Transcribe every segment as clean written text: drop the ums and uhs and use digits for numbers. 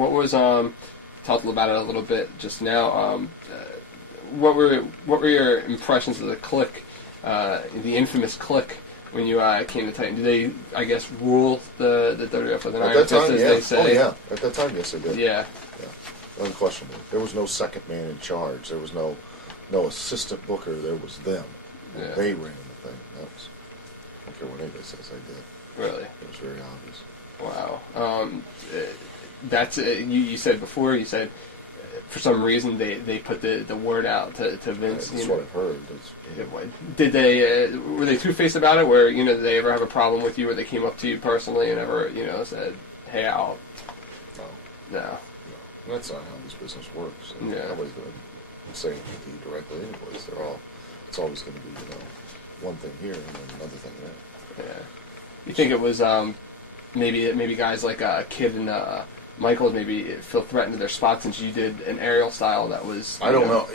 What was talked about it a little bit just now. What were your impressions of the Kliq, the infamous Kliq, when you came to Titan? Did they, I guess, rule the WWF with an iron fist, as they say? Oh yeah, at that time, yes, they did. Yeah. Unquestionably. There was no second man in charge. There was no assistant booker. There was them. Yeah. They ran the thing. That was, I don't care what anybody says, they did. Really? It was very obvious. Wow. That's you said before. You said for some reason they put the word out to Vince. That's what I've heard. Did they were they two-faced about it? Where did they ever have a problem with you? Where they came up to you personally and ever said, "Hey, I'll." No. That's not how this business works. Yeah. Nobody's going to say anything to you directly anyways. It's always going to be, one thing here and then another thing there. Yeah. You think it was maybe guys like Kid and Michael maybe feel threatened to their spot since you did an aerial style that was... I don't know.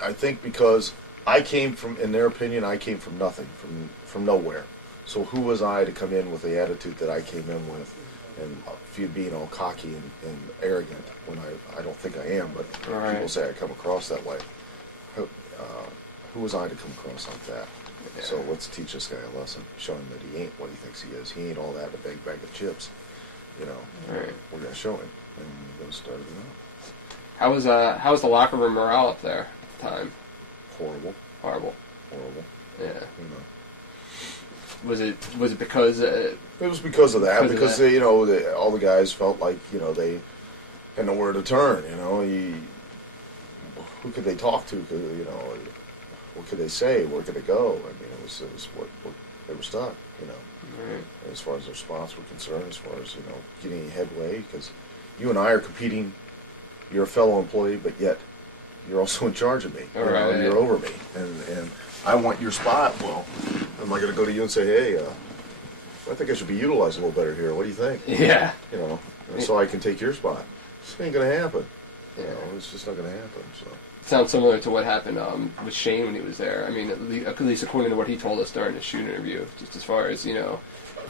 I think because I came from, in their opinion, I came from nothing, from nowhere. So who was I to come in with the attitude that I came in with? And being all cocky and arrogant when I don't think I am, but people say I come across that way. Who was I to come across like that? Yeah. So let's teach this guy a lesson, show him that he ain't what he thinks he is. He ain't all that in a big bag of chips. Right. We're going to show him, and we're going to start it out. How was the locker room morale up there at the time? Horrible. Yeah. Was it because... it was because of that. Because all the guys felt like they had nowhere to turn. Who could they talk to? What could they say? Where could they go? I mean, it was what they were stuck. Right. As far as their spots were concerned, as far as getting any headway, because you and I are competing. You're a fellow employee, but yet you're also in charge of me. Right. You're over me, and I want your spot. Well, am I going to go to you and say, hey? I think I should be utilized a little better here. What do you think? Yeah. So I can take your spot. This ain't going to happen. Yeah. It's just not going to happen. So. Sounds similar to what happened with Shane when he was there. I mean, at least according to what he told us during the shoot interview, just as far as, if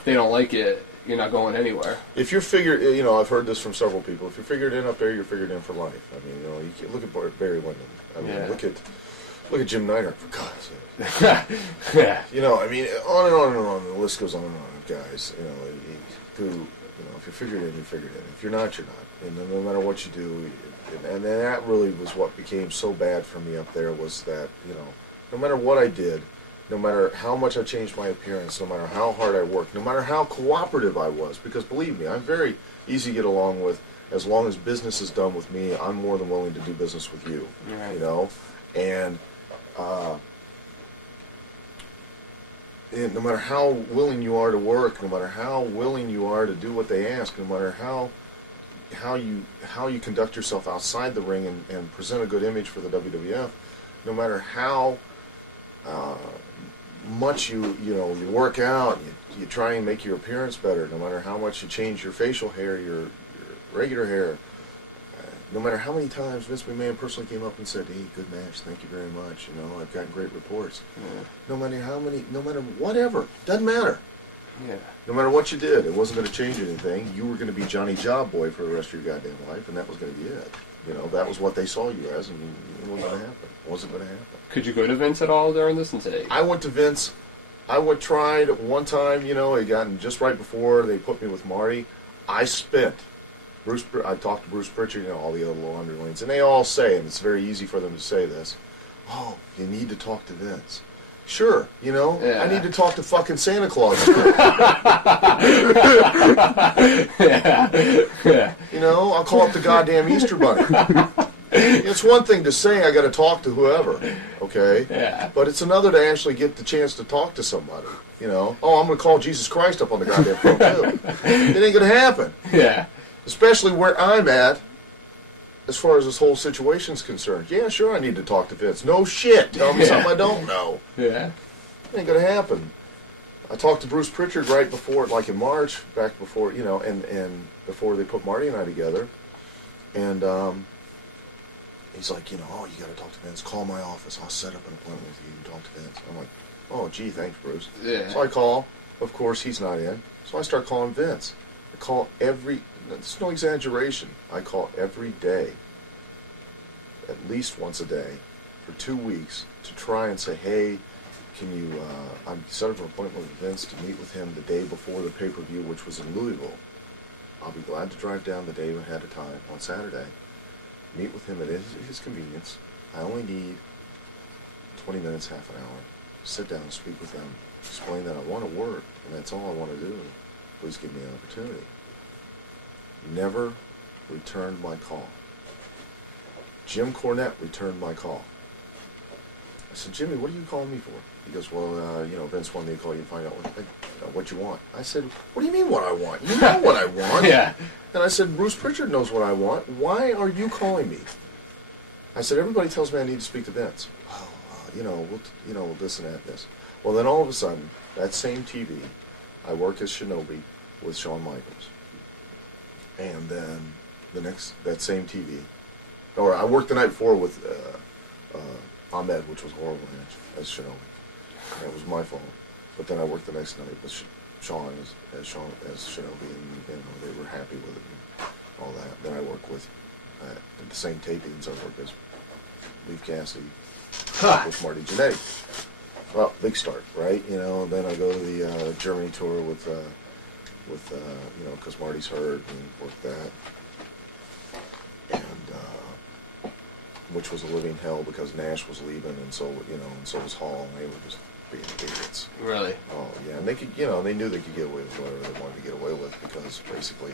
they don't like it, you're not going anywhere. If you're figured, I've heard this from several people. If you're figured in up there, you're figured in for life. I mean, you can look at Barry Windham. I mean, look at Jim Neidhart, for God's sake. Yeah. I mean, on and on and on. The list goes on and on, guys. If you're figured in, you're figured in. If you're not, you're not. And no matter what you do, and that really was what became so bad for me up there, was that, no matter what I did, no matter how much I changed my appearance, no matter how hard I worked, no matter how cooperative I was, because believe me, I'm very easy to get along with. As long as business is done with me, I'm more than willing to do business with you. Right. And no matter how willing you are to work, no matter how willing you are to do what they ask, no matter how you conduct yourself outside the ring and present a good image for the WWF, no matter how much you work out, you try and make your appearance better, no matter how much you change your facial hair, your regular hair, no matter how many times Vince McMahon personally came up and said, hey, good match, thank you very much, I've gotten great reports. No matter whatever, doesn't matter. Yeah. No matter what you did, it wasn't going to change anything. You were going to be Johnny Job Boy for the rest of your goddamn life, and that was going to be it. That was what they saw you as, and it wasn't going to happen. It wasn't going to happen. Could you go to Vince at all during this and say? I went to Vince. Tried one time, it gotten just right before they put me with Marty. I talked to Bruce Pritchard, all the other little underlings, and they all say, and it's very easy for them to say this, oh, you need to talk to Vince. Sure, I need to talk to fucking Santa Claus. Yeah. I'll call up the goddamn Easter Bunny. It's one thing to say I got to talk to whoever, okay? Yeah. But it's another to actually get the chance to talk to somebody, Oh, I'm going to call Jesus Christ up on the goddamn phone, too. It ain't going to happen. Yeah. Especially where I'm at, as far as this whole situation's concerned. Yeah, sure, I need to talk to Vince. No shit. Tell me something I don't know. Yeah. It ain't going to happen. I talked to Bruce Pritchard right before, like in March, back before, and before they put Marty and I together. And he's like, oh, you got to talk to Vince. Call my office. I'll set up an appointment with you and talk to Vince. I'm like, oh, gee, thanks, Bruce. Yeah. So I call. Of course, he's not in. So I start calling Vince. I call There's no exaggeration. I call every day, at least once a day, for 2 weeks to try and say, hey, can you, I'm set up an appointment with Vince to meet with him the day before the pay-per-view, which was in Louisville. I'll be glad to drive down the day ahead of time on Saturday, meet with him at his convenience. I only need 20 minutes, half an hour. Sit down, speak with them, explain that I want to work, and that's all I want to do. Please give me an opportunity. Never returned my call. Jim Cornette returned my call. I said, Jimmy, what are you calling me for? He goes, well, Vince wanted me to call you and find out what you want. I said, what do you mean what I want? You know what I want. Yeah. And I said, Bruce Pritchard knows what I want. Why are you calling me? I said, everybody tells me I need to speak to Vince. Well, this and that and this. Well, then all of a sudden, that same TV, I work as Shinobi with Shawn Michaels. And then that same TV, or I worked the night before with Ahmed, which was a horrible match, as Shinobi. That was my fault. But then I worked the next night with Shawn as Shinobi, and they were happy with it and all that. Then I worked with the same tapings. I worked as Leif Cassidy with Marty Jannetty. Well, big start, right? Then I go to the Germany tour with because Marty's hurt, and worked that, and which was a living hell because Nash was leaving, and so was Hall, and they were just being idiots. Really? Oh yeah, and they could, they knew they could get away with whatever they wanted to get away with because basically,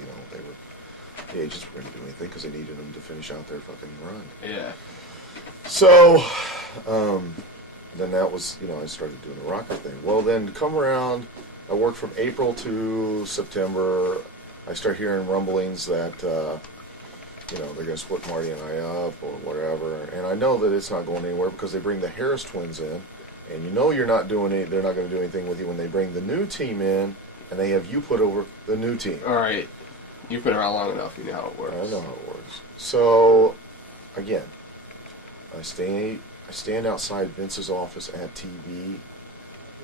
the agents were going to do anything because they needed them to finish out their fucking run. Yeah. So, then that was, I started doing the rocker thing. Well, then come around, I worked from April to September. I start hearing rumblings that, they're going to split Marty and I up or whatever. And I know that it's not going anywhere because they bring the Harris twins in. And you're not doing it, they're not going to do anything with you when they bring the new team in and they have you put over the new team. All right. You've been around long enough, you know how it works. I know how it works. So, again, I stand outside Vince's office at TV.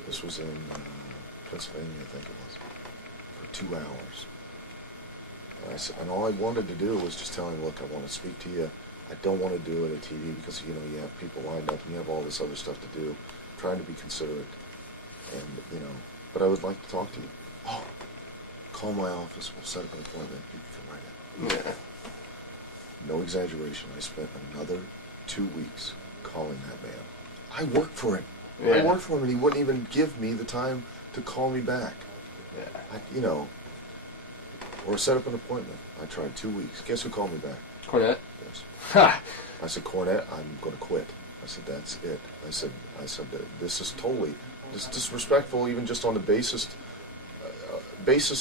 This was in Pennsylvania, I think it was, for 2 hours. And all I wanted to do was just tell him, look, I want to speak to you. I don't want to do it at TV because, you have people lined up and you have all this other stuff to do. I'm trying to be considerate. And, but I would like to talk to you. Oh, call my office. We'll set up an appointment. You can come right in. Yeah. No exaggeration. I spent another 2 weeks calling that man. I worked for him. Yeah. I worked for him, and he wouldn't even give me the time to call me back. Yeah. Or set up an appointment. I tried 2 weeks. Guess who called me back? Cornette? Yes. Ha! I said, Cornette, I'm going to quit. I said, that's it. I said, this is totally disrespectful, even just on the basis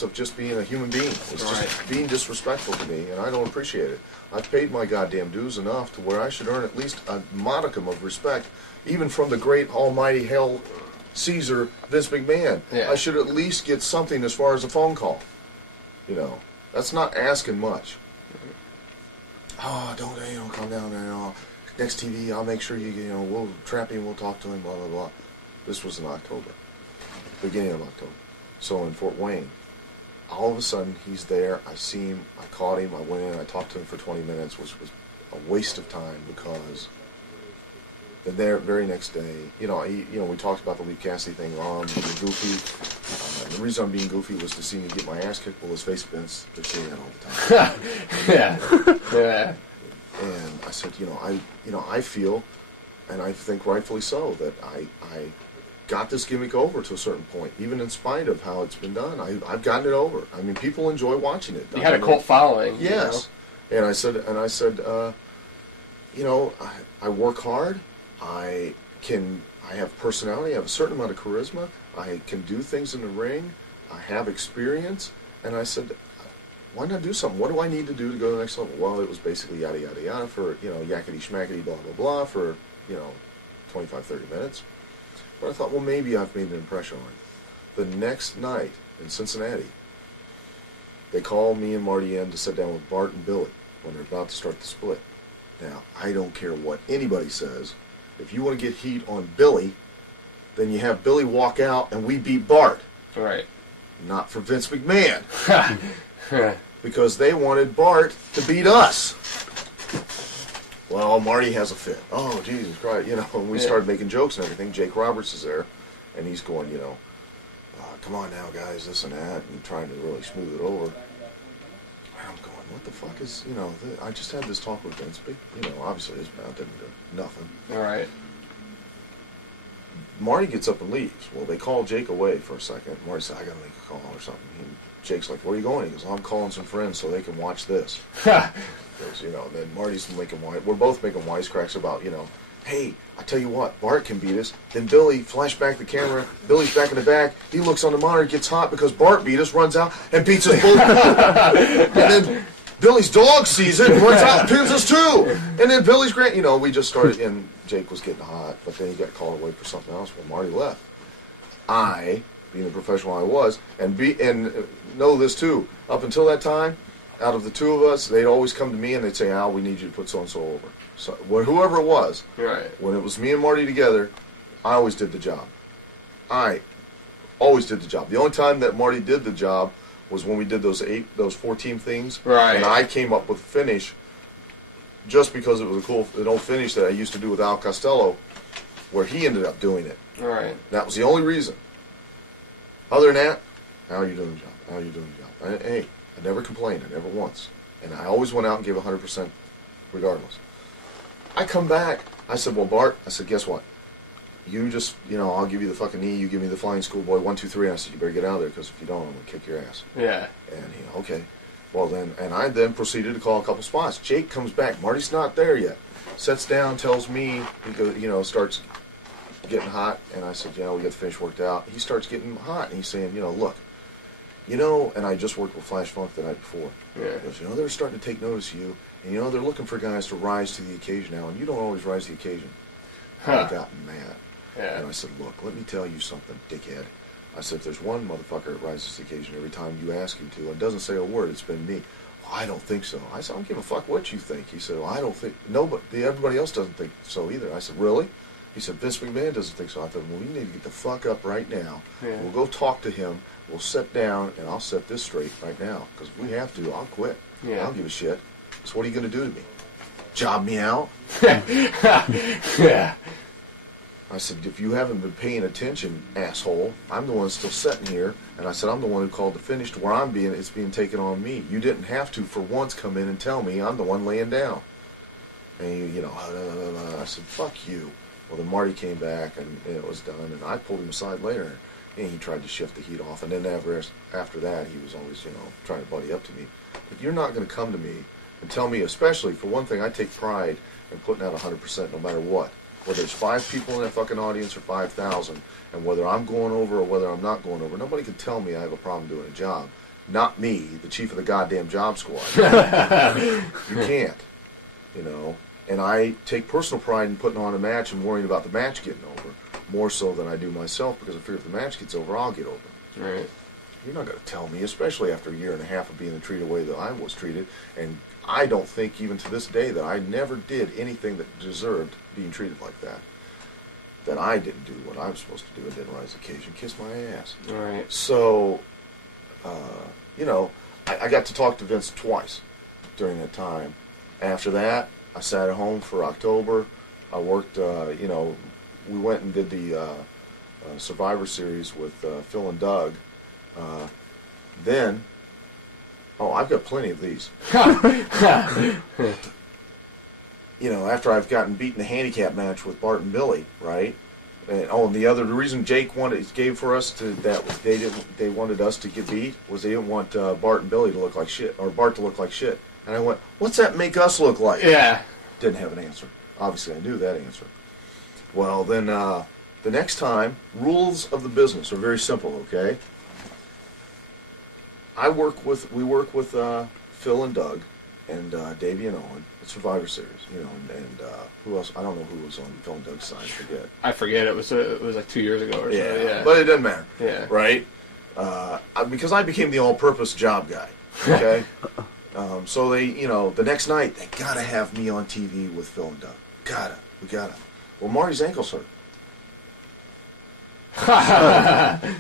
of just being a human being. It's just being disrespectful to me, and I don't appreciate it. I've paid my goddamn dues enough to where I should earn at least a modicum of respect, even from the great almighty hell Caesar, Vince McMahon. Yeah. I should at least get something as far as a phone call. That's not asking much. Oh, don't calm down. Next TV, I'll make sure we'll trap him, we'll talk to him, blah, blah, blah. This was in October, beginning of October. So in Fort Wayne, all of a sudden he's there. I see him. I caught him. I went in. I talked to him for 20 minutes, which was a waste of time because the very next day, we talked about the Leif Cassidy thing. Being goofy. The reason I'm being goofy was to see me get my ass kicked. Well, his face Vince. They're saying that all the time. Yeah. And I said, I feel, and I think rightfully so, that I got this gimmick over to a certain point, even in spite of how it's been done. I've gotten it over. I mean, people enjoy watching it. You had a cult following. Yes. And I said, I work hard. I have personality. I have a certain amount of charisma. I can do things in the ring. I have experience. And I said, why not do something? What do I need to do to go to the next level? Well, it was basically yada, yada, yada for, yakety schmackety, blah, blah, blah for, 25, 30 minutes. But I thought, well, maybe I've made an impression on him. The next night in Cincinnati, they call me and Marty in to sit down with Bart and Billy when they're about to start the split. Now, I don't care what anybody says. If you want to get heat on Billy, then you have Billy walk out and we beat Bart. Right. Not for Vince McMahon. because they wanted Bart to beat us. Well, Marty has a fit. Oh, Jesus Christ. And we started making jokes and everything. Jake Roberts is there, and he's going, come on now, guys, this and that, and trying to really smooth it over. And I'm going, what the fuck is, I just had this talk with Vince, but, obviously his mouth didn't do nothing. All right. Marty gets up and leaves. Well, they call Jake away for a second. Marty said, I gotta make a call or something. And Jake's like, where are you going? He goes, I'm calling some friends so they can watch this. Because, and then Marty's making we're both making wisecracks about, hey, I tell you what, Bart can beat us. Then Billy, flash back the camera. Billy's back in the back. He looks on the monitor, gets hot because Bart beat us, runs out and beats us both. And then Billy's dog sees it and runs out and pins us too. And then Billy's we just started, and Jake was getting hot, but then he got called away for something else. Well, Marty left. I, being the professional I was, and know this too, up until that time, out of the two of us, they'd always come to me and they'd say, Al, we need you to put so-and-so over. So, whoever it was, right. When it was me and Marty together, I always did the job. I always did the job. The only time that Marty did the job was when we did those 4 team things. Right. And I came up with a finish just because it was an old finish that I used to do with Al Costello, where he ended up doing it. Right. That was the only reason. Other than that, how are you doing the job? How are you doing the job? Hey, I never complained. I never once. And I always went out and gave 100% regardless. I come back. I said, well, Bart, I said, guess what? You just, I'll give you the fucking knee. You give me the flying schoolboy 1, 2, 3. And I said, you better get out of there because if you don't, I'm going to kick your ass. Yeah. And okay. Well, then, and I then proceeded to call a couple spots. Jake comes back. Marty's not there yet. Sits down, tells me, he goes, starts getting hot. And I said, we got the finish worked out. He starts getting hot. And he's saying, look, and I just worked with Flash Funk the night before. Yeah. He goes, they're starting to take notice of you. And, they're looking for guys to rise to the occasion now. And you don't always rise to the occasion. Huh. I got mad. Yeah. And I said, look, let me tell you something, dickhead. I said, if there's one motherfucker that rises to the occasion every time you ask him to and doesn't say a word, it's been me. Well, I don't think so. I said, I don't give a fuck what you think. He said, well, I don't think, no, but everybody else doesn't think so either. I said, really? He said, Vince McMahon doesn't think so. I thought, well, we need to get the fuck up right now. Yeah. We'll go talk to him. We'll sit down, and I'll set this straight right now. Because if we have to, I'll quit. Yeah. I don't give a shit. So what are you going to do to me? Job me out? Yeah. I said, if you haven't been paying attention, asshole, I'm the one still sitting here. And I said, I'm the one who called the finish to where it's being taken on me. You didn't have to, for once, come in and tell me I'm the one laying down. And, I said, fuck you. Well, then Marty came back, and it was done. And I pulled him aside later, and he tried to shift the heat off. And then after that, he was always, trying to buddy up to me. But you're not going to come to me and tell me, especially, for one thing, I take pride in putting out 100% no matter what. Whether there's 5 people in that fucking audience or 5,000, and whether I'm going over or whether I'm not going over, nobody can tell me I have a problem doing a job. Not me, the chief of the goddamn job squad. You can't, And I take personal pride in putting on a match and worrying about the match getting over, more so than I do myself, because I figure if the match gets over, I'll get over. Right. You're not going to tell me, especially after a year and a half of being treated the way that I was treated, and I don't think even to this day that I never did anything that deserved being treated like that. That I didn't do what I was supposed to do and didn't rise to the occasion. Kiss my ass. All right. So, I got to talk to Vince twice during that time. After that, I sat at home for October. I worked, we went and did the Survivor Series with Phil and Doug. Then, I've got plenty of these. After I've gotten beat in the handicap match with Bart and Billy, right? And the reason Jake gave for us they wanted us to get beat was they didn't want Bart and Billy to look like shit, or Bart to look like shit. And I went, what's that make us look like? Yeah. Didn't have an answer. Obviously, I knew that answer. Well, then the next time, rules of the business are very simple, okay? We work with Phil and Doug and Davey and Owen at Survivor Series, and who else? I don't know who was on Phil and Doug's side. I forget. It was like 2 years ago or so. Yeah. But it doesn't matter. Yeah. Right? Because I became the all-purpose job guy. Okay. So they, the next night they gotta have me on TV with Phil and Doug. We gotta. Well, Marty's ankle's hurt.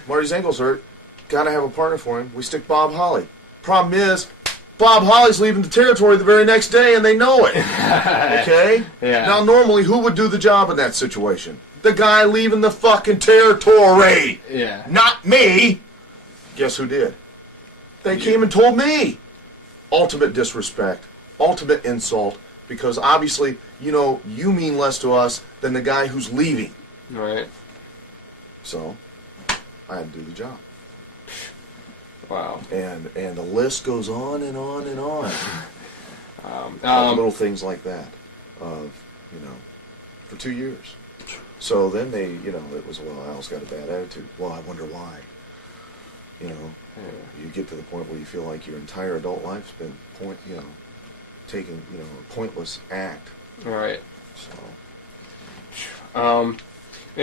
Marty's ankle's hurt. Gotta have a partner for him. We stick Bob Holly. Problem is, Bob Holly's leaving the territory the very next day, and they know it. Okay? Yeah. Now, normally, who would do the job in that situation? The guy leaving the fucking territory. Yeah. Not me. Guess who did? They came and told me. Ultimate disrespect. Ultimate insult. Because obviously, you know, you mean less to us than the guy who's leaving. Right. So, I had to do the job. Wow. And the list goes on and on and on. Little things like that. Of, you know, for 2 years. So then they, you know, it was, well, Al's got a bad attitude. Well, I wonder why. You know, you get to the point where you feel like your entire adult life's been taking, you know, a pointless act. Right. So.